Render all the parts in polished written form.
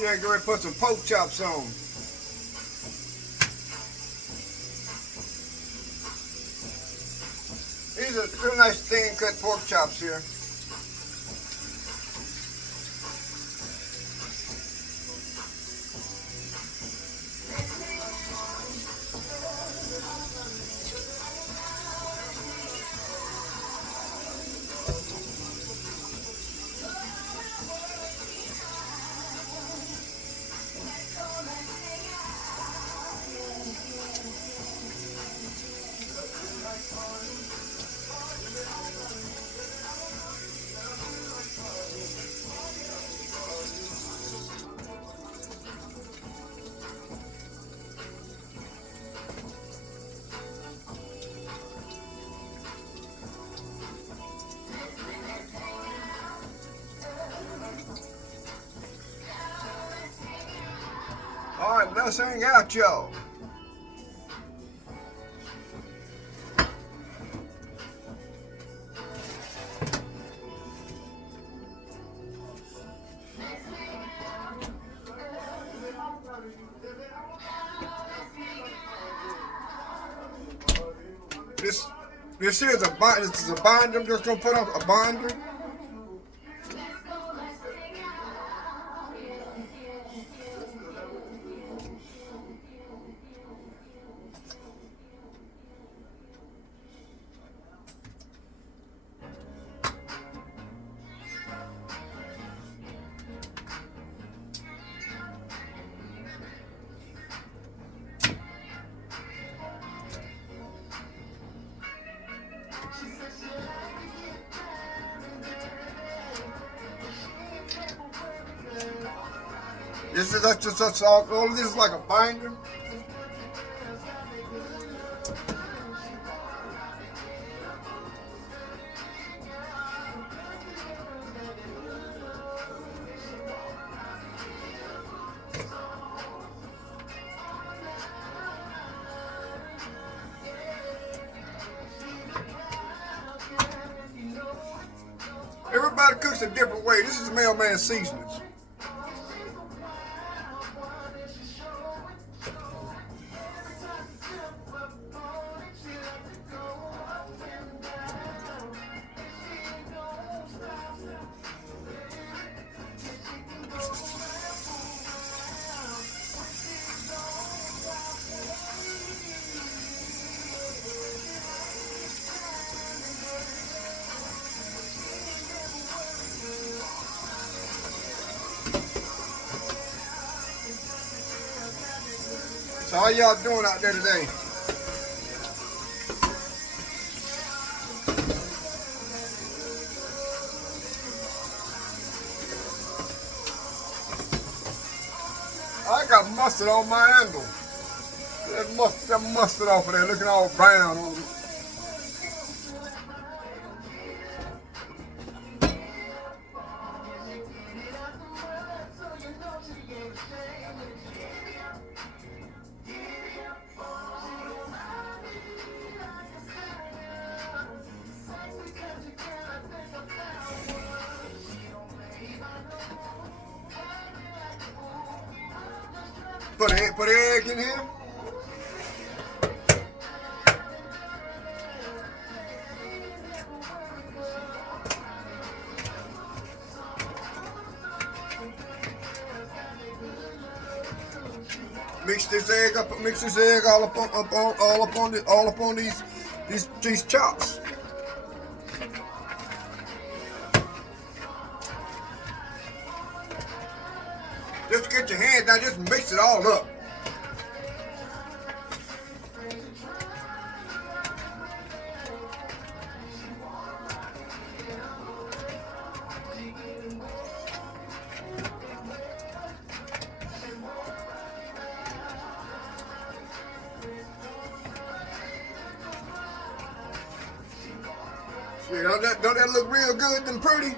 Yeah, go ahead and put some pork chops on. These are real nice thin cut pork chops here. All right, let's hang out, y'all. This here is a binder. This is a binder. I'm just gonna put on a binder. This is just all of this is like a binder. Everybody cooks a different way. This is Mailman'S Seasonings. So how y'all doing out there today? I got mustard on my handle. That mustard off of there looking all brown on me. Put an egg in here. Mix this egg up. Mix this egg all up on these chops. Just get your hands down. Just mix it all up. See, don't that look real good and pretty?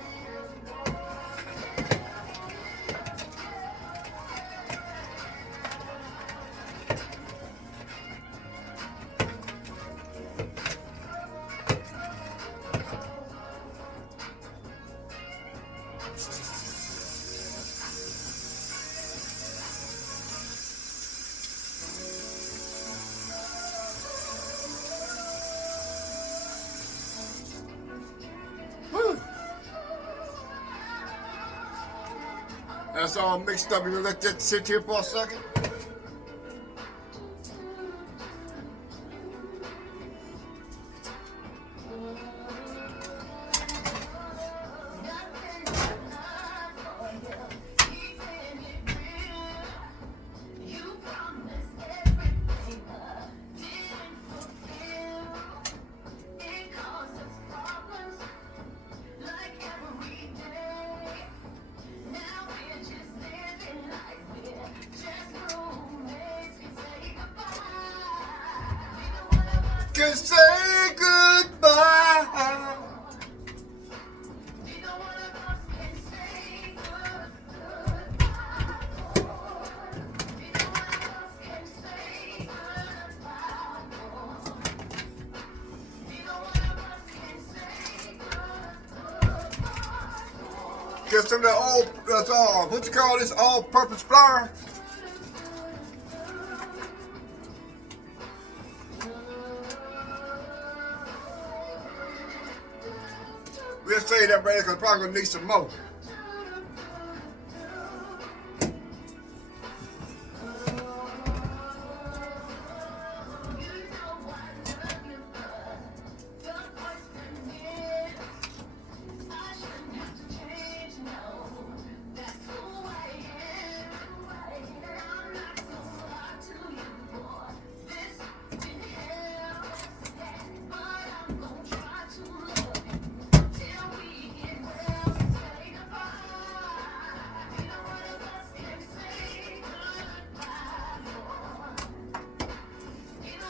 That's all mixed up. You gonna let that sit here for a second? Can say goodbye. Get some of that old, that's all, what you call this, all-purpose flour? We'll save that right because we're probably gonna need some more.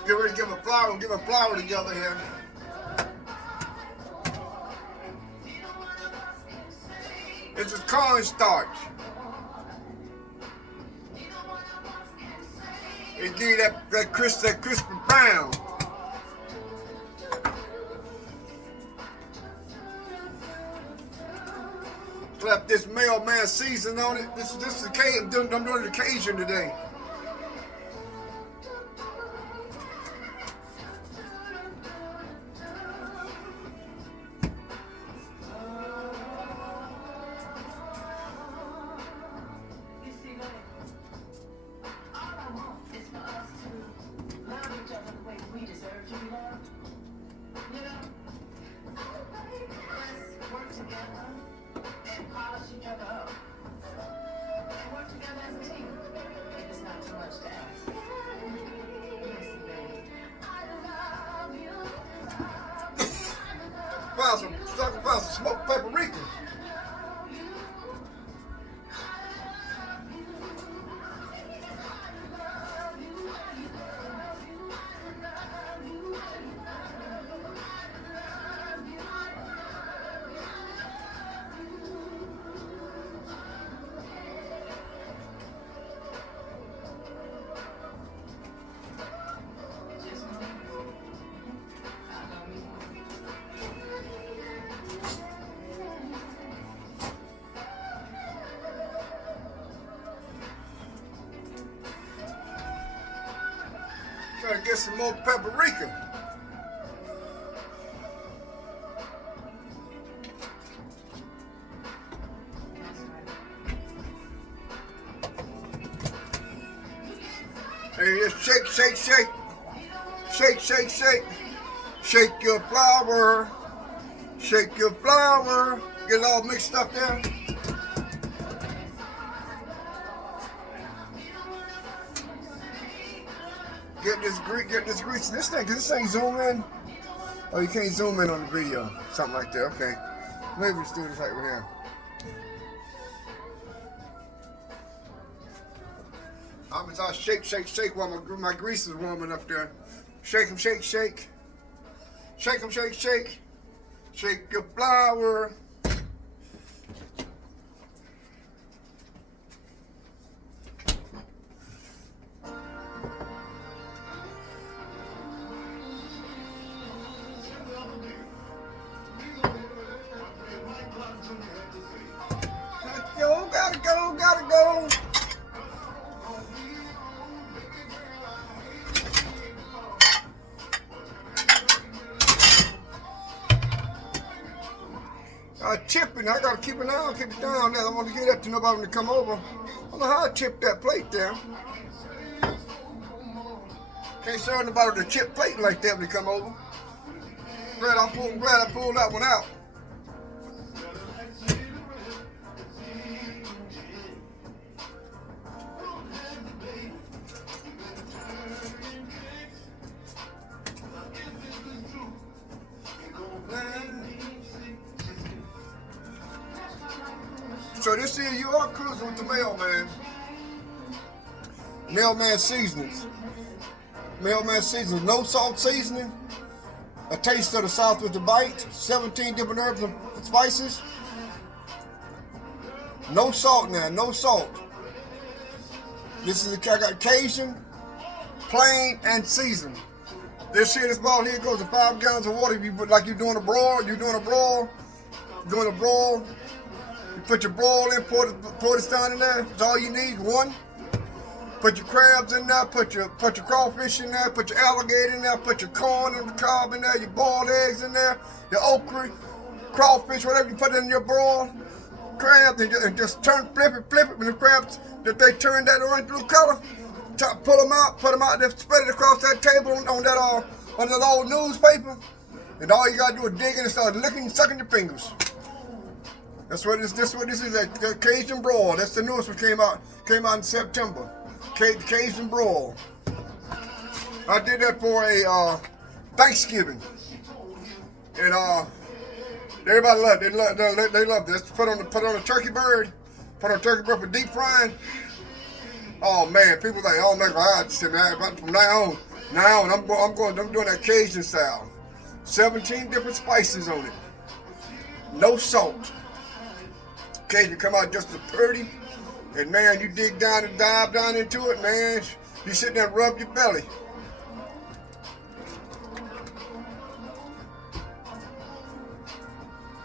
Get ready to give a flour together here. This is cornstarch. It give you that crispy brown. Slap this Mailman'S Seasoning on it. This is the I'm doing the Cajun today. Talking about some smoked paprika. Trying to get some more paprika. Hey, just shake, shake, shake. Shake, shake, shake. Shake your flour. Shake your flour. Get it all mixed up there. Get this grease. This thing zoom in. Oh, you can't zoom in on the video. Something like that. Okay. Maybe let's do this right here. I'm gonna shake, shake, shake while my grease is warming up there. Shake 'em, shake, shake. Shake 'em, shake, shake. Shake your flour. Gotta go. chipping. I gotta keep it down, keep it down. Now I want to get up to nobody to come over. I don't know how I chip that plate down. Can't serve nobody with a chip plate like that when they come over. Glad I pulled that one out. So this year you are cruising with the Mailman. Mailman's Seasonings. Mailman's Seasonings. No salt seasoning. A taste of the South with the bite. 17 different herbs and spices. No salt now. No salt. This is I got Cajun, plain, and seasoned. This shit is ball here goes to 5 gallons of water. You put like you're doing a broil. You put your broil in, pour this down in there. That's all you need. One. Put your crabs in there. Put your crawfish in there. Put your alligator in there. Put your corn and the cob in there. Your boiled eggs in there. Your okra, crawfish, whatever you put in your broil. Crabs and just flip it. When the crabs that they turn that orange blue color, pull them out, then spread it across that table on that old newspaper. And all you gotta do is dig in and start licking, sucking your fingers. This is that Cajun broil. That's the newest one came out in September. Cajun broil. I did that for a Thanksgiving, and everybody loved it. They loved this. Put on a turkey bird. Put on a turkey bird for deep frying. Oh man, people like, oh my God! From now on, I'm doing that Cajun style. 17 different spices on it. No salt. Cajun come out just as pretty, and man, you dig down and dive down into it, man. You sit there and rub your belly.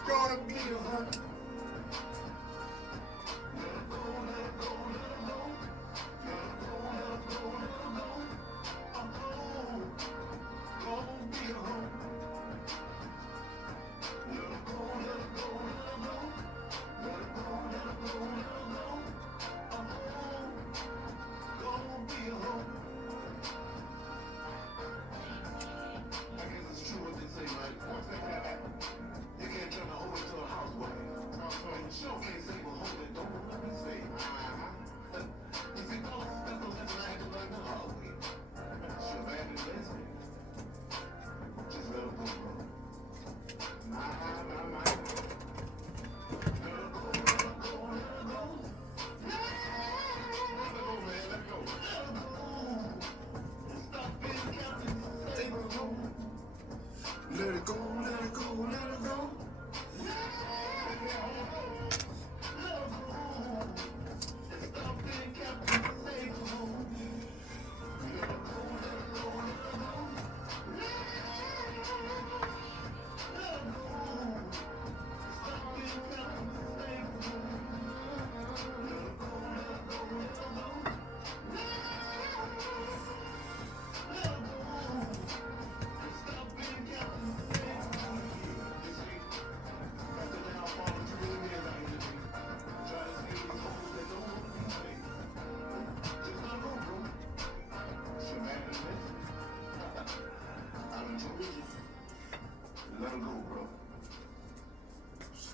Gonna be a hunt. Let it go, let it go, let it go.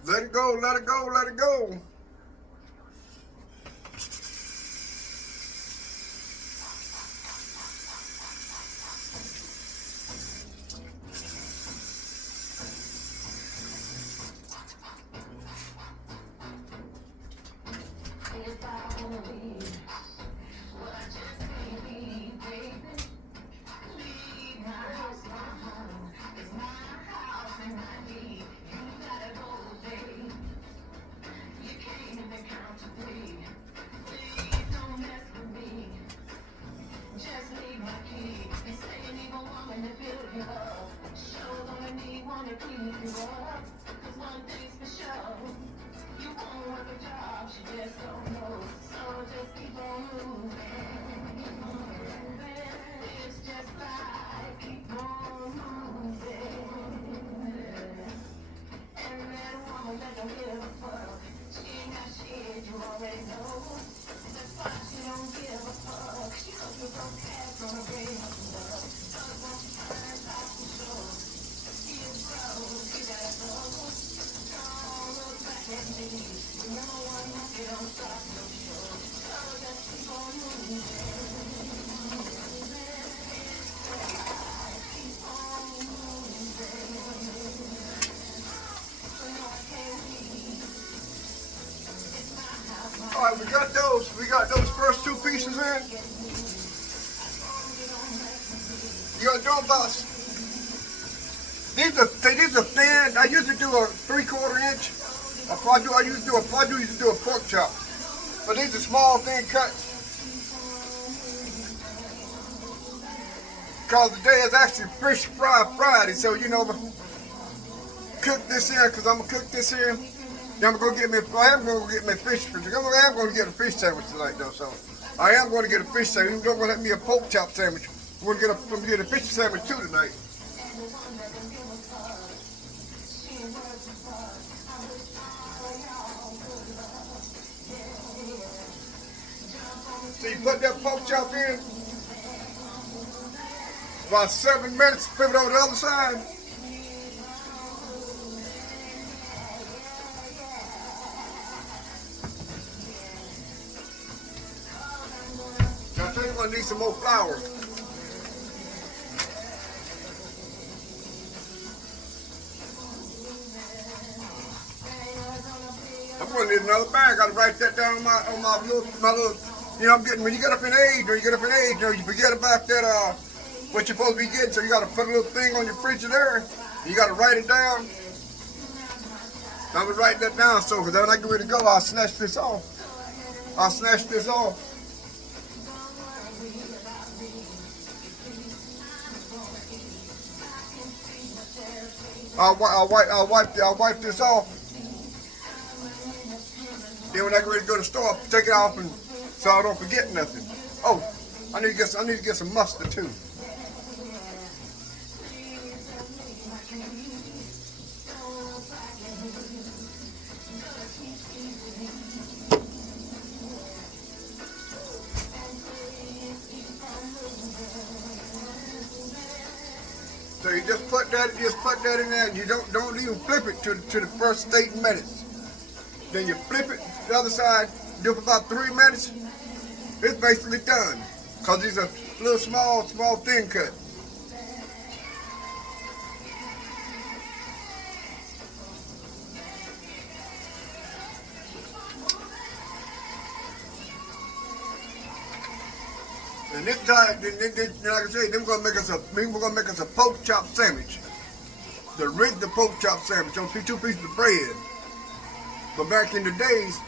Let it go, let it go, let it go. those first two pieces in. You're gonna do about these are thin. I usually do a 3/4 inch. I usually do a pork chop. But these are small thin cuts. Because today is actually fish fry Friday, so you know, cook this here because I'm gonna cook this here. Then I am gonna get me fish. I am gonna get a fish sandwich tonight though, so I am gonna get a fish sandwich. Even though I'm gonna have me a pork chop sandwich, we're gonna get a fish sandwich too tonight. So you put that pork chop in. About 7 minutes, flip it over the other side. Now I tell you what, I need some more flour. I'm gonna need another bag. I gotta write that down on my little. You know, when you get up in age, you forget about that. What you're supposed to be getting, so you got to put a little thing on your Frigidaire. You got to write it down. I'm gonna write that down, so because when I get ready to go, I'll snatch this off. I'll wipe this off. Then when I get ready to go to the store, I'll take it off and so I don't forget nothing. Oh, I need to get some mustard too. So you just put that in there, and you don't even flip it to the first 8 minutes. Then you flip it the other side, do it for about 3 minutes. It's basically done. Cause these are little small thin cut. And this time, like I say, we're gonna make us a pork chop sandwich. The original pork chop sandwich on 2 pieces of bread. But back in the days,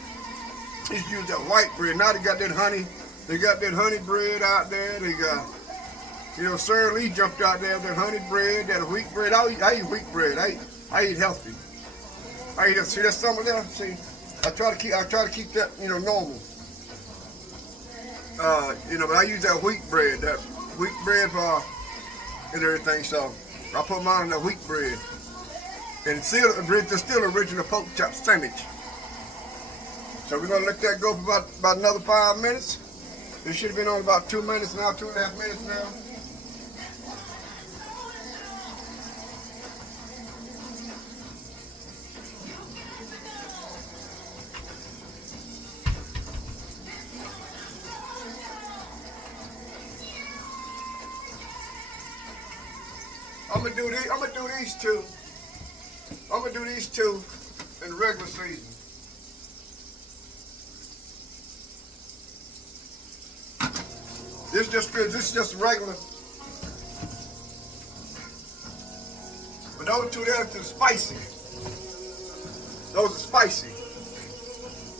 they used to use that white bread. Now they got that honey. They got that honey bread out there. They got, you know, Sir Lee jumped out there with that honey bread, that wheat bread. I eat wheat bread. I eat healthy. See that some of that? See, I try to keep that, you know, normal. You know, but I use that wheat bread for and everything. So I put mine on that wheat bread, and it's still original pork chop sandwich. So we're gonna let that go for about another 5 minutes. It should have been on about 2 minutes now, 2.5 minutes now. I'm gonna do these two in regular season. This is just regular. But those two there are spicy. Those are spicy.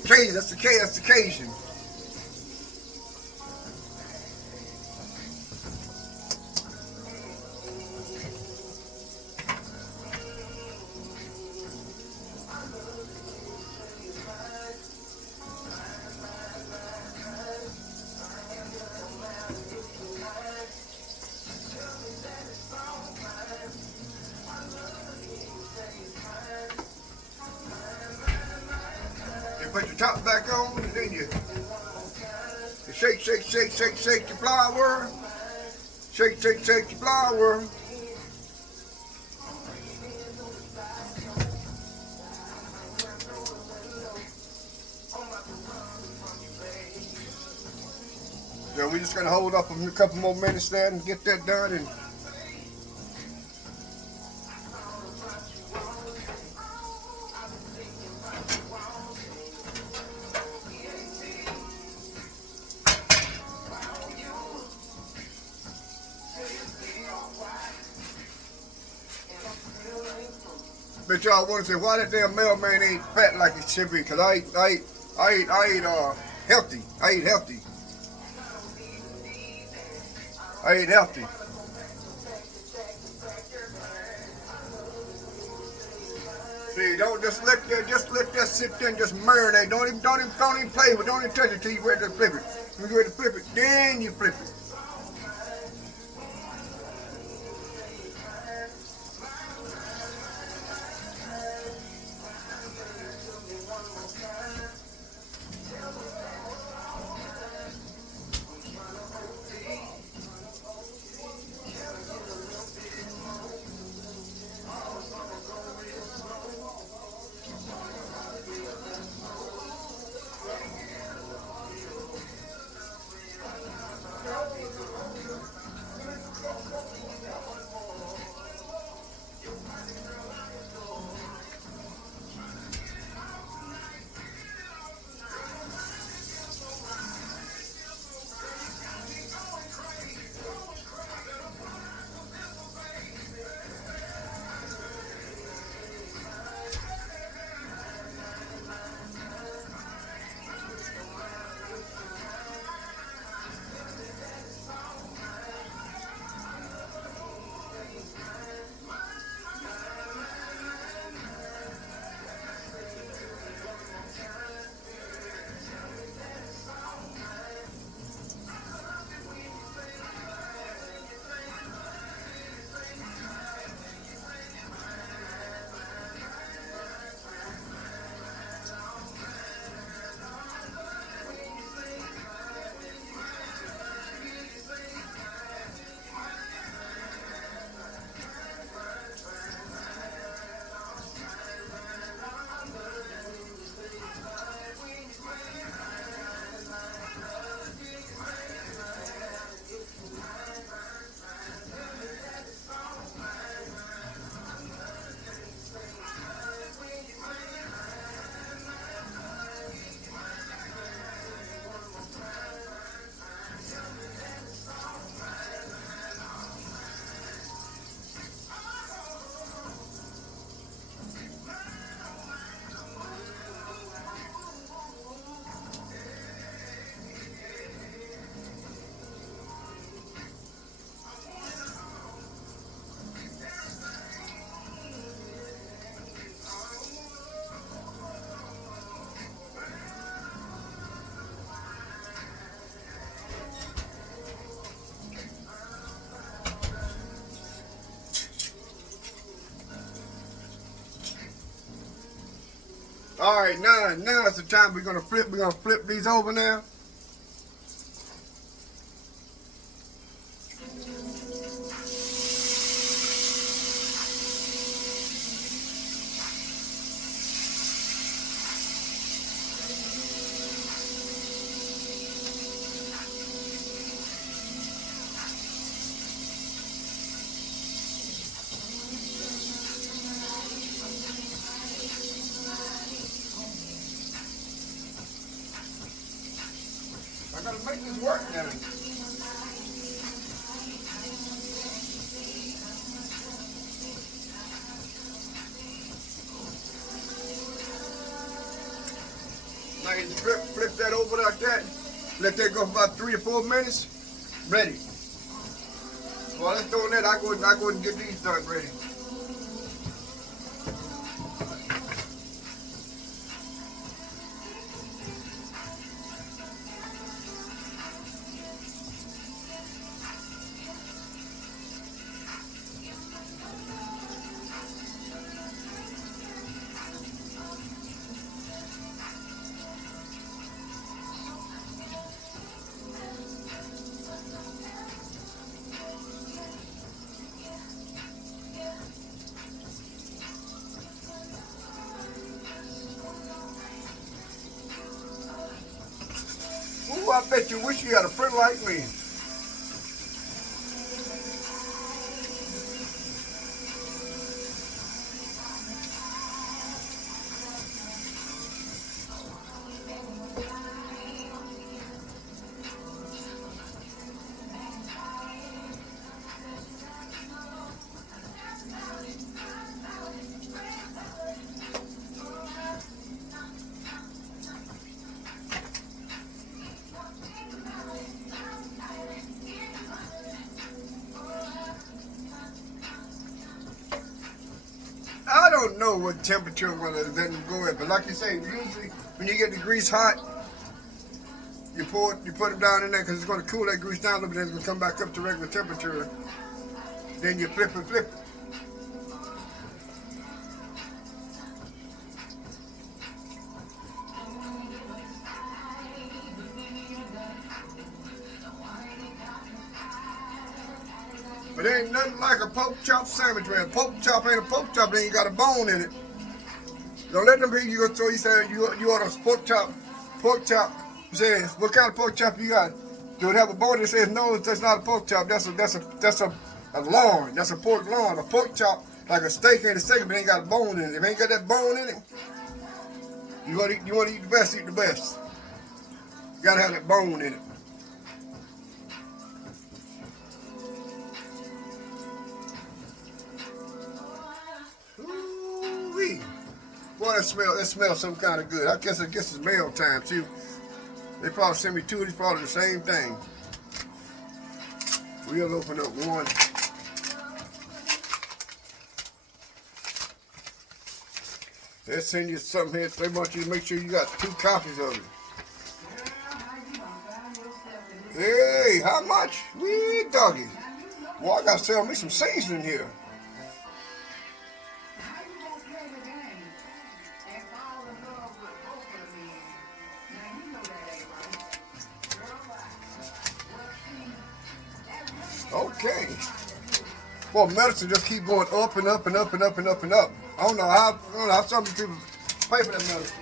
Cajun, that's the Cajun. Put your top back on, and then you shake your flour. Shake your flour. So we're just gonna hold up a couple more minutes there and get that done. And Bet y'all want to say why that damn mailman ain't fat like it should be? Cause I eat healthy. I eat healthy. I eat healthy. See, don't just let that sit there and just marinate. Don't even play with it. Don't even touch it till you ready to flip it. When you ready to flip it, then you flip it. All right, now is the time we're gonna flip. We're gonna flip these over now. I gotta make this work now. Now you flip that over like that. Let that go for about 3 or 4 minutes. Ready. While it's doing that, I go and get these done ready. Ooh, I bet you wish you had a friend like me. don't know what temperature I'm gonna let them go at, but like you say, usually when you get the grease hot, you put them down in there because it's gonna cool that grease down a little bit, and it's gonna come back up to regular temperature. Then you flip it. But there ain't nothing like a pork chop sandwich, man. Pork chop ain't a pork chop, then you got a bone in it. Don't let them hear you go throw. You say you order a pork chop. You say, what kind of pork chop you got? Do it have a bone? It says no, that's not a pork chop. That's a loin. That's a pork loin. A pork chop, like a steak ain't a steak, but it ain't got a bone in it. If it ain't got that bone in it, you want to eat the best, eat the best. You gotta have that bone in it. Ooh-wee. Boy, that smells some kind of good. I guess it's mail time too. They probably send me two of these, probably the same thing. We'll open up one. They'll send you something here. They want you to make sure you got 2 copies of it. Hey, how much? Wee doggy. Well, I gotta sell me some seasoning here. Okay. Well, medicine just keep going up and up and up and up and up and up. I don't know how some people pay for that medicine.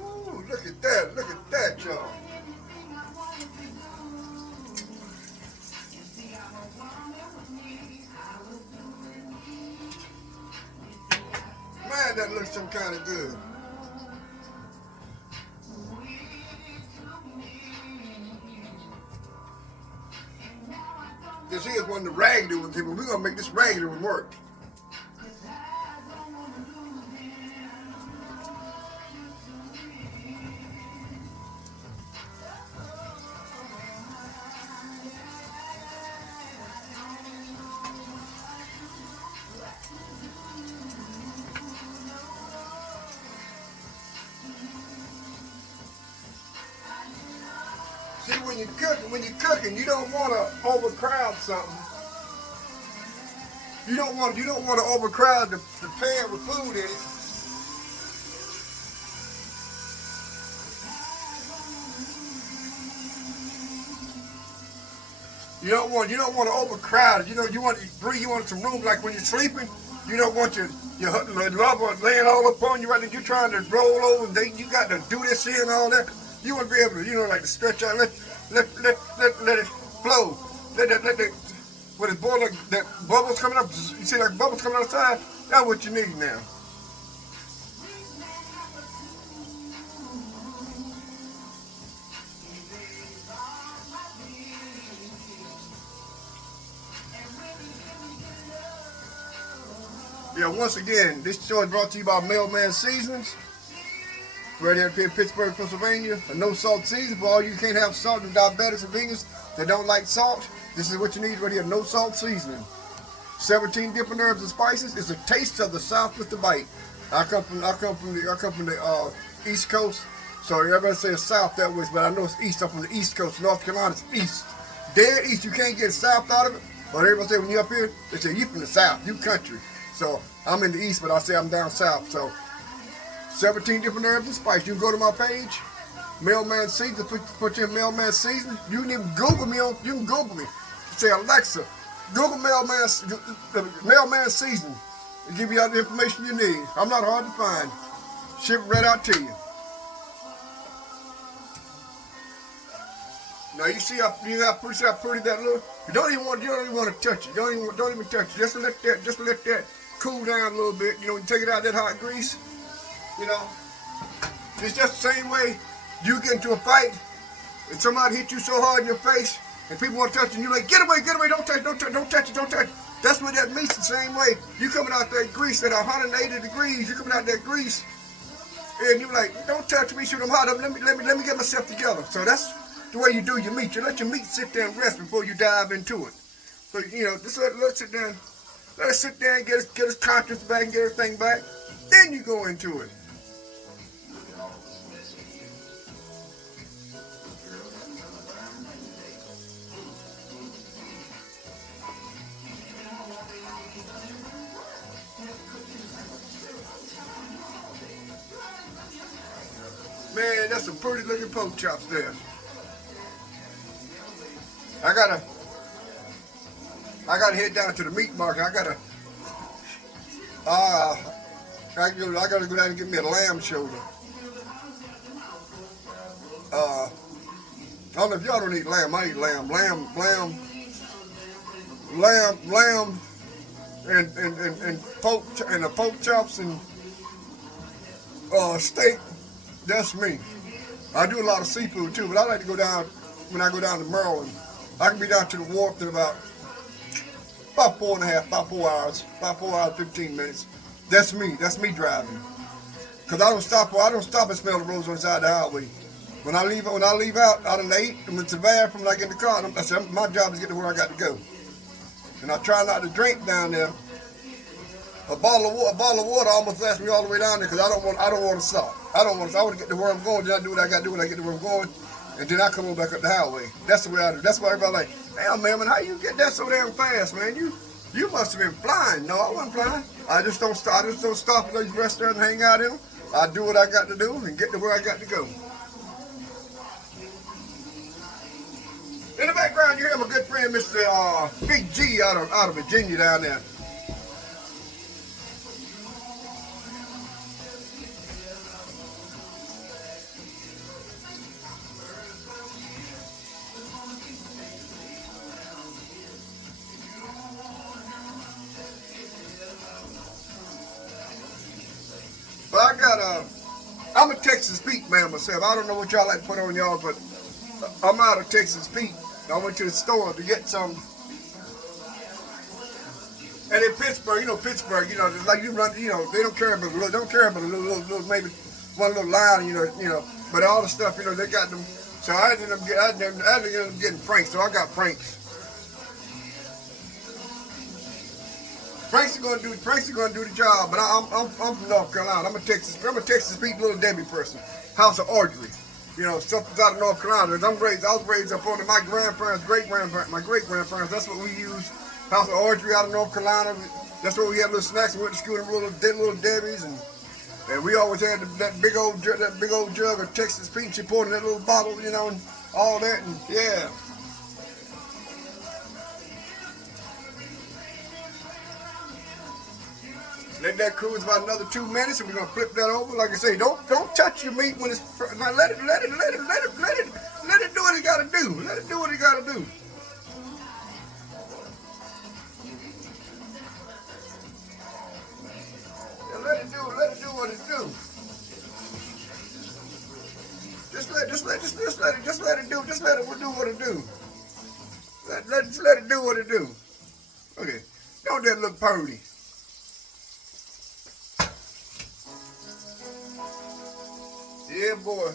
Ooh, look at that, y'all. Man, that looks some kind of good. This here's one of the regular ones. We're gonna make this regular one work. See, when you're cooking, you don't want to overcrowd something. You don't want to overcrowd the pan with food in it. You don't want to overcrowd it. You want some room, like when you're sleeping. You don't want your lover laying all up on you right now. You're trying to roll over and you got to do this here and all that. You want to be able to, like to stretch out, let it flow. Let when it's boiling, that bubbles coming up, you see like bubbles coming outside? That's what you need now. Yeah, once again, this show is brought to you by Mailman'S Seasonings. Right here in Pittsburgh, Pennsylvania. A no salt season for all you can't have salt and diabetics and vegans that don't like salt. This is what you need right here, no salt seasoning. 17 different herbs and spices. It's a taste of the South with the bite. I come from the East Coast, so everybody says South that way, but I know it's East. I'm from the East Coast. North Carolina, it's East. Dead East, you can't get South out of it. But everybody say when you're up here, they say you from the South, you country. So I'm in the East, but I say I'm down South. So 17 different herbs and spices. You can go to my page, Mailman'S Seasoning. Put in Mailman'S Seasoning. You can even Google me. You can Google me. Say Alexa, Google Mailman'S Seasoning. It'll give you all the information you need. I'm not hard to find. Ship it right out to you. Now you see how pretty that looks. You don't even want to touch it. Don't even touch it. Just let that cool down a little bit. You take it out of that hot grease. It's just the same way you get into a fight and somebody hit you so hard in your face and people want to touch you and you're like, get away, don't touch it. That's what that meat's the same way. You coming out that grease at 180 degrees, you coming out that grease, and you're like, don't touch me, shoot them hot up, let me get myself together. So that's the way you do your meat. You let your meat sit there and rest before you dive into it. So, you know, just let it sit there, let it sit there and get his conscience back and get everything back. Then you go into it. Man, that's some pretty looking pork chops there. I gotta head down to the meat market. I gotta go down and get me a lamb shoulder. I don't know if y'all don't eat lamb. I eat lamb. Lamb, and pork and the pork chops and steak. That's me. I do a lot of seafood too, but I like to go down when I go down to Maryland. I can be down to the wharf in about 4 hours, 15 minutes. That's me. That's me driving. Cause I don't stop and smell the roads on the side of the highway. When I leave out, I done ate. I'm to the bathroom when I get in the car. I said, my job is to get to where I got to go. And I try not to drink down there. A bottle of water almost lasts me all the way down there because I don't want to stop. I want to get to where I'm going. Then I do what I got to do when I get to where I'm going, and then I come on back up the highway. That's the way I do. That's why everybody like, damn man, how you get that so damn fast, man? You must have been flying. No, I wasn't flying. I just don't stop. I just don't stop at those restaurants and hang out in them. I do what I got to do and get to where I got to go. In the background, you hear my good friend, Mr. Big G out of Virginia down there. But I'm a Texas Pete man myself. I don't know what y'all like to put on y'all, but I'm out of Texas Pete. I went to the store to get some. And in Pittsburgh, like you run, they don't care about a little maybe one little line, but all the stuff, they got them. So I ended up getting Franks. So I got Franks. Franks are gonna do the job, but I'm from North Carolina. I'm a Texas Pete Little Debbie person. House of Audrey. Something's out of North Carolina. I was raised up under my grandparents, my great grandparents. That's what we used. House of Audrey out of North Carolina. That's where we had little snacks. We went to school in little Debbies, and we always had that big old jug of Texas Pete. She poured in that little bottle, and all that, and yeah. Let that cruise about another 2 minutes, and we're gonna flip that over. Like I say, don't touch your meat when it's. Now let it do what it gotta do. Let it do what it gotta do. Yeah, let it do what it do. Just let it do what it do. Let it do what it do. Okay, don't that look purty? Yeah, boy.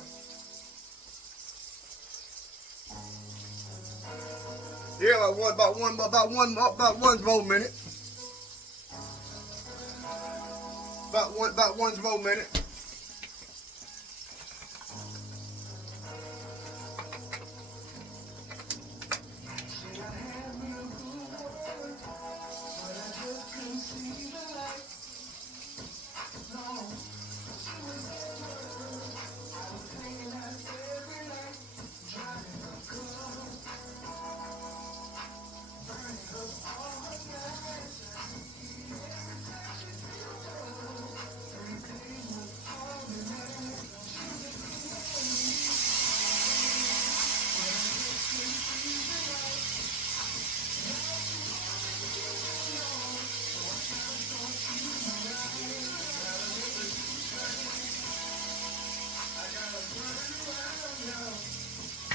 Yeah, about one more minute. About one more minute.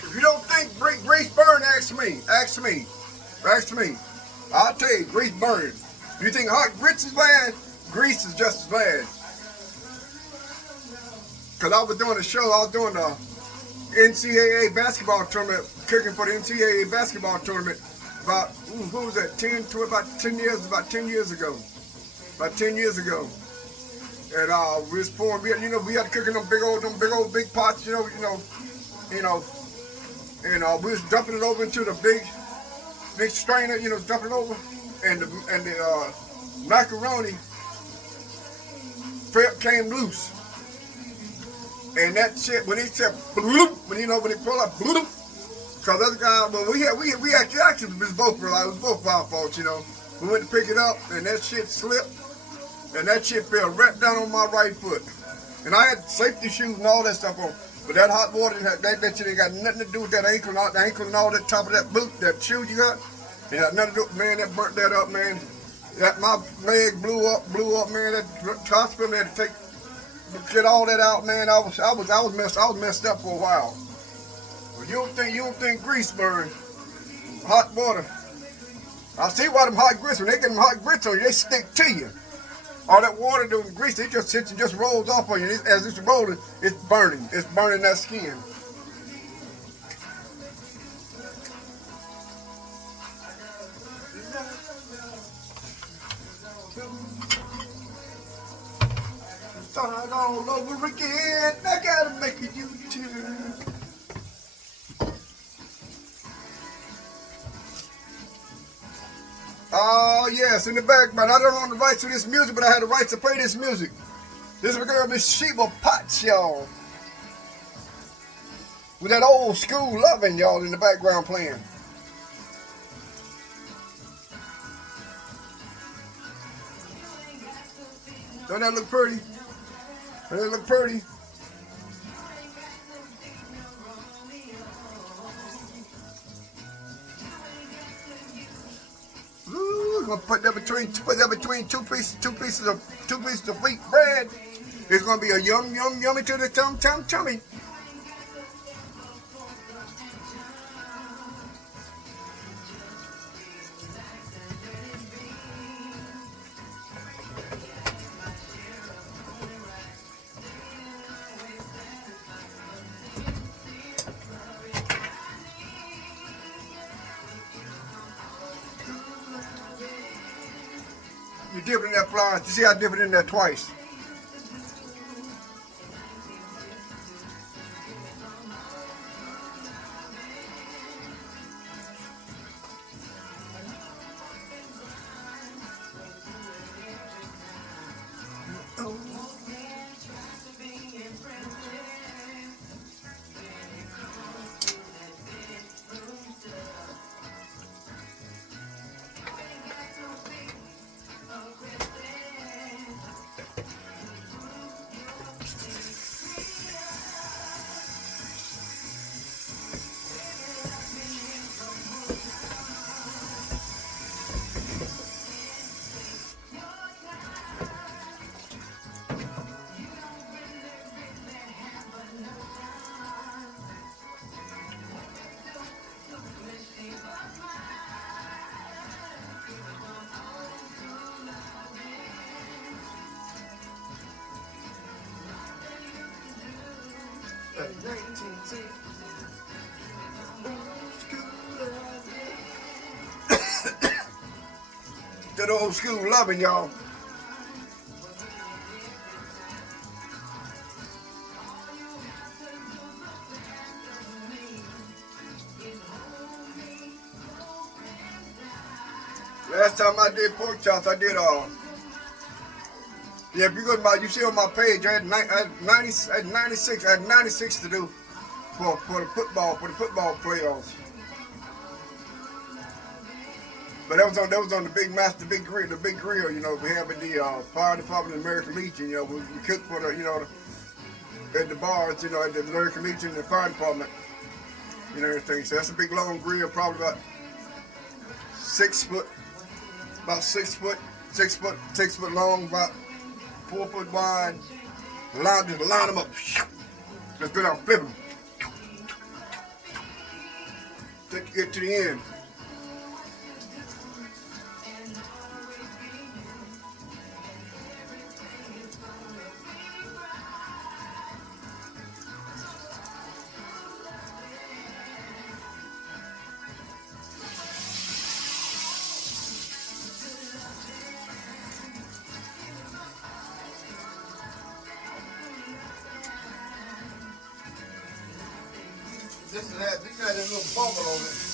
If you don't think Grace Byrne, ask me. I'll tell you, grease burns. You think hot grits is bad? Grease is just as bad. Cause I was doing a show, I was doing the NCAA basketball tournament, cooking for the NCAA basketball tournament about, who was that, 10 years ago. About 10 years ago. And we was pouring, we had to cook in them big big pots, and we was dumping it over into the big strainer, dumping it over, and the macaroni came loose. And that shit, when he said bloop, when they pull up bloop, cause other guy, well, we actually it was both our faults, We went to pick it up, and that shit slipped, and that shit fell right down on my right foot. And I had safety shoes and all that stuff on, but that hot water, that shit ain't got nothing to do with that ankle and all that top of that boot, that shoe you got. It had nothing to do, man. That burnt that up, man. That my leg blew up, man. That hospital had to get all that out, man. I was messed up for a while. Well, you don't think grease burns? Hot water. I see why them hot grits, when they get them hot grits on you, they stick to you. All that water doing grease, it just sits and just rolls off on you. As it's rolling, it's burning. It's burning that skin. Start all over again. I gotta make a U-turn. Oh yes, in the background. I don't own the rights to this music, but I had the rights to play this music. This is my girl, Miss Sheba Potts, y'all. With that old school loving, y'all, in the background playing. Don't that look pretty? Doesn't it look pretty? Ooh, gonna put that between two pieces of wheat bread. It's gonna be a yummy to the tummy. You dip it in that flour. You see I dip it in there twice. That old school loving, y'all. Last time I did pork chops, I did yeah, if you go to you see on my page, I had 96 to do for the football playoffs. But that was on the big grill, we have at the fire department of the American Legion, we cook for the, at the bars, at the American Legion and the fire department, everything. So that's a big long grill, probably about 6 foot long, about 4 foot wide. Just line them up. Just go down, flip them. Till you get to the end. This had a little bubble on it.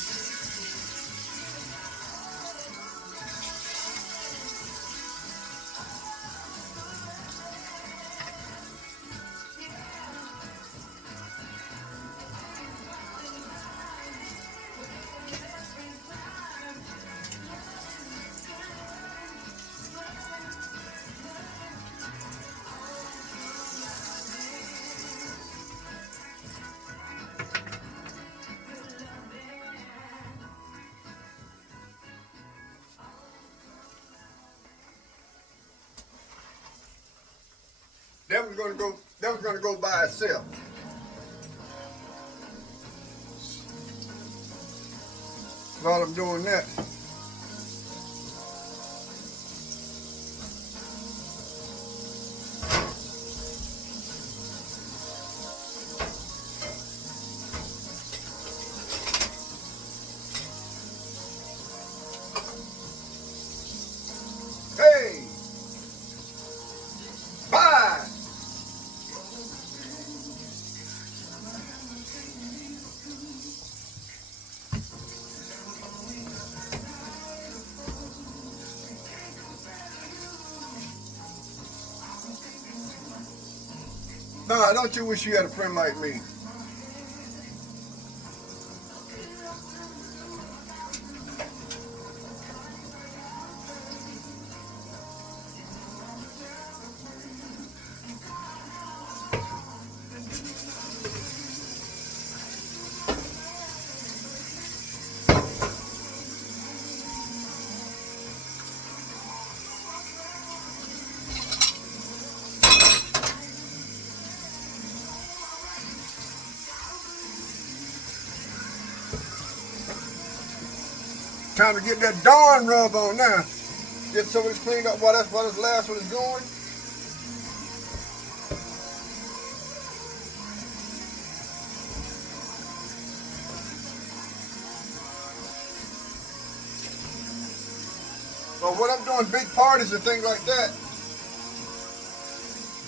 That was gonna go by itself. While I'm doing that, hey, bye. Nah, don't you wish you had a friend like me? Time to get that Dawn rub on now. Get some of this cleaned up while this last one is going. But when I'm doing big parties and things like that,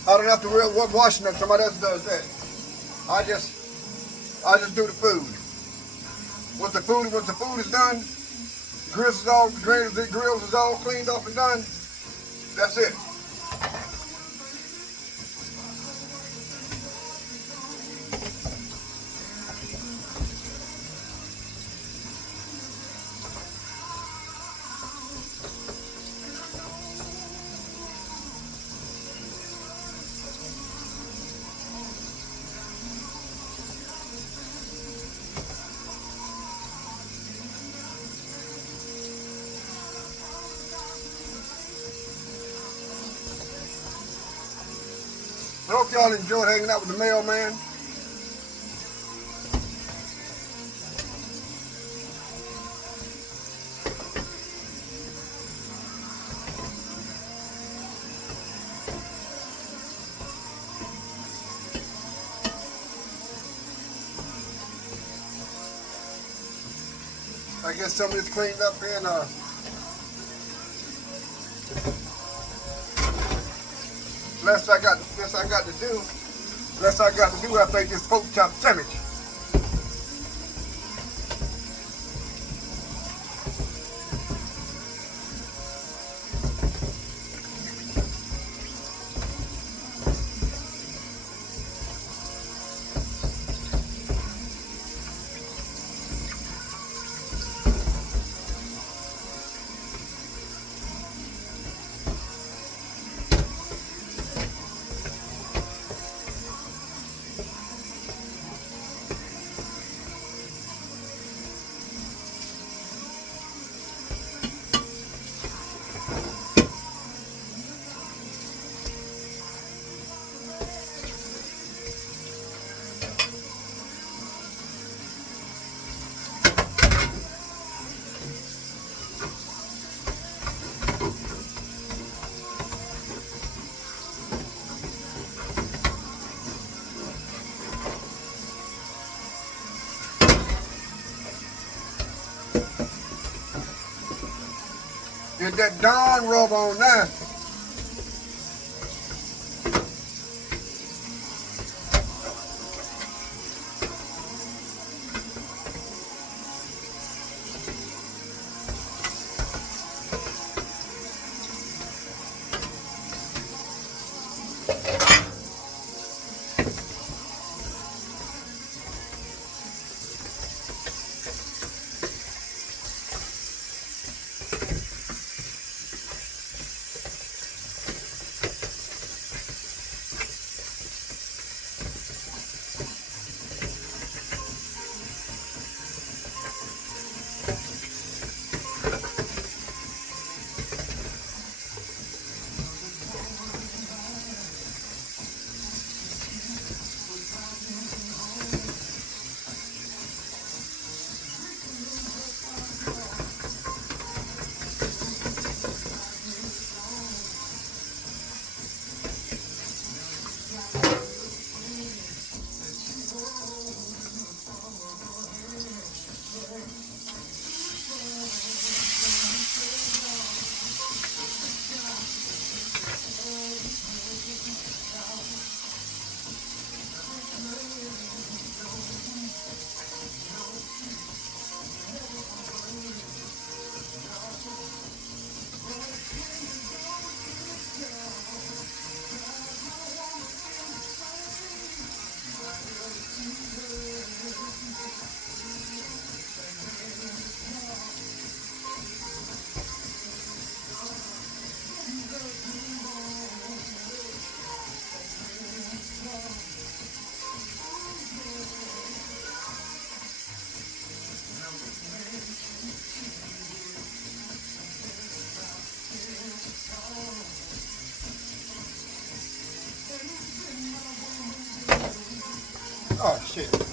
I don't have to worry about washing them. Somebody else does that. I just do the food. Once the food is done, the grills is all cleaned up and done. That's it. I hope y'all enjoyed hanging out with the mailman. I guess some of this cleaned up in less I got to do after I eat this pork chop sandwich. Get that Dawn rub on now. shit.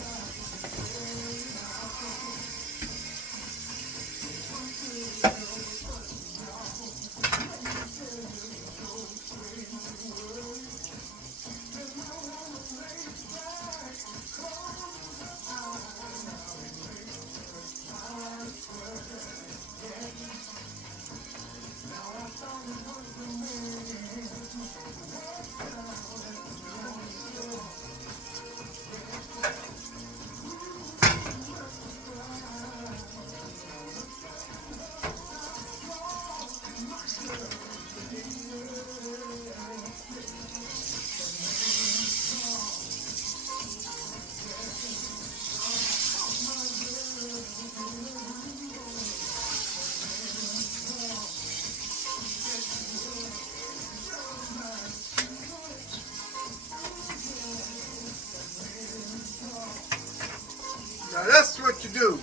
Now that's what you do.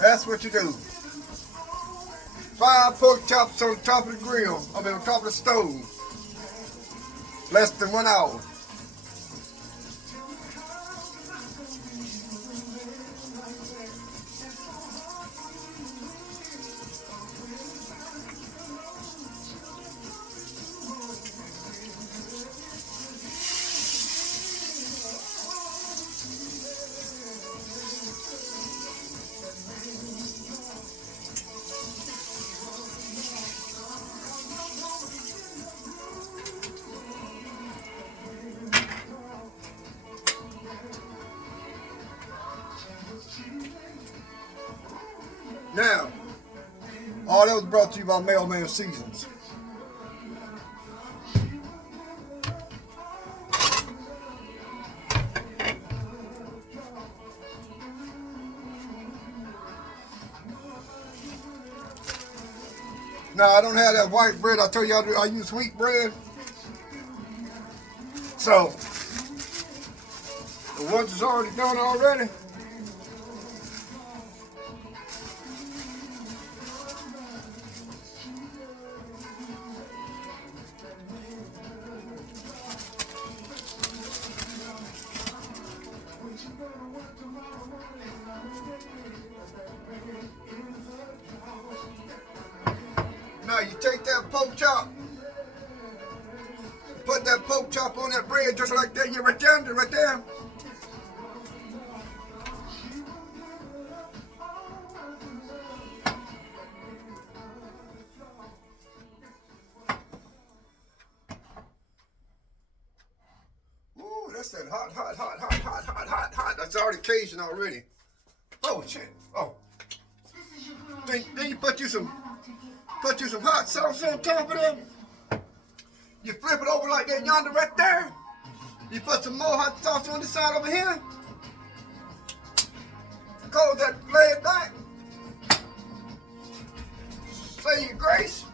That's what you do. 5 pork chops on top of the grill. I mean on top of the stove. Less than 1 hour. Now, all that was brought to you by Mailman'S Seasonings. Now, I don't have that white bread. I told you I use wheat bread. So, the ones that's already done already, now you take that pork chop, put that pork chop on that bread just like that. You're right there, right there. Ooh, that's that hot, hot, hot, hot, hot, hot, hot, hot. That's already Cajun already. Oh shit. Oh. Then you put you some hot sauce on top of them. You flip it over like that yonder right there. You put some more hot sauce on the side over here. Close that lid back. Say your grace.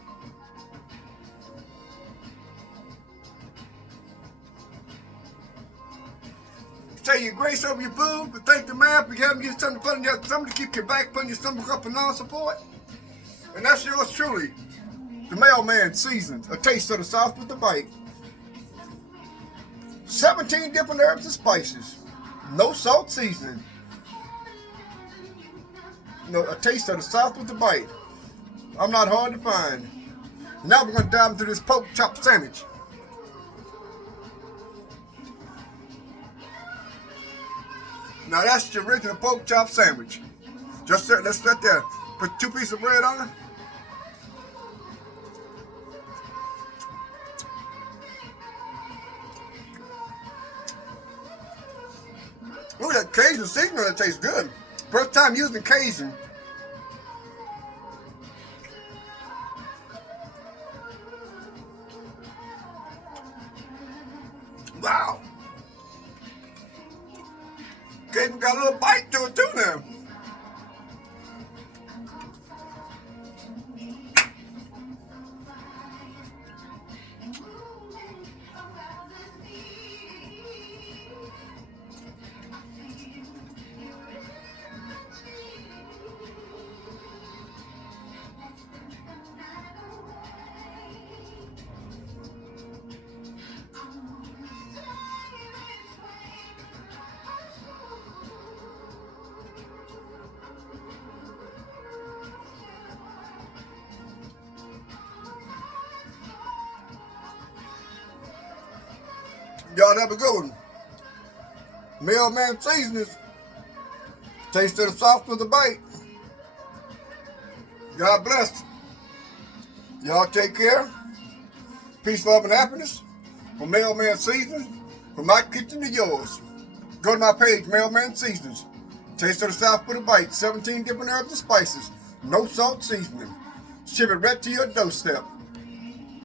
Say your grace over your food, but thank the man for having you something to put in your stomach to keep your back, putting your stomach up for non-support. And that's yours truly, the Mailman'S Seasonings, a taste of the South with the bite. 17 different herbs and spices, no salt seasoning. No, a taste of the South with the bite. I'm not hard to find. Now we're gonna dive into this pork chop sandwich. Now that's the original pork chop sandwich. Just there, let's sit there. Put 2 pieces of bread on it. Ooh, that Cajun seasoning, that tastes good. First time using Cajun. Wow. Cajun got a little bite to it too now. Y'all have a good one. Mailman's Seasonings. Taste of the sauce with the bite. God bless. Y'all take care. Peace, love, and happiness. From Mailman's Seasonings. From my kitchen to yours. Go to my page, Mailman's Seasonings. Taste of the South with a bite. 17 different herbs and spices. No salt seasoning. Ship it right to your doorstep.